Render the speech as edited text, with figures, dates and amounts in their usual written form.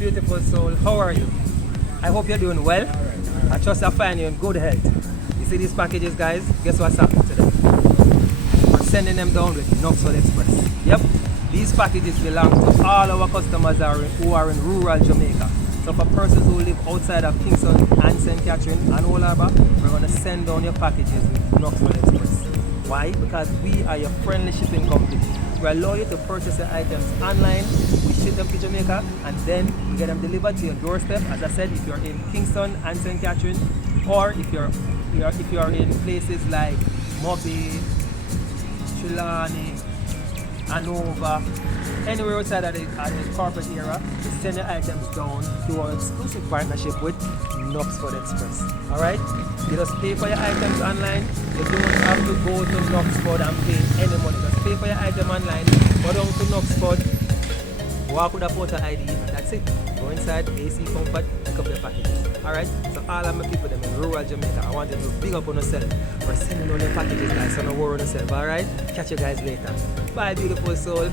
beautiful soul. How are you? I hope you're doing well. I trust I find you in good health. You see these packages, guys? Guess what's happening to them? We're sending them down with Knoxville Express. Yep, these packages belong to all our customers who are in rural Jamaica. So for persons who live outside of Kingston and St. Catherine and Old Harbour, we're going to send down your packages with Knoxville Express. Why? Because we are your friendly shipping company. We allow you to purchase your items online, we ship them to Jamaica, and then we get them delivered to your doorstep. As I said, if you're in Kingston and St. Catherine, or if you're in places like Mobile, Trelawney, Hanover, anywhere outside of the corporate area, we send your items down through our exclusive partnership with Knoxford Express. Alright? You just pay for your items online. You don't have to go to Knoxford and pay any money. Just pay for your item online, go down to Knoxford, walk with a photo ID, that's it. Go inside, AC comfort, pick up your packages. Alright? So all of my people them in rural Jamaica, I want you to big up on yourself. We're sending all your packages, guys, so don't worry on yourself. Alright? Catch you guys later. Bye, beautiful soul.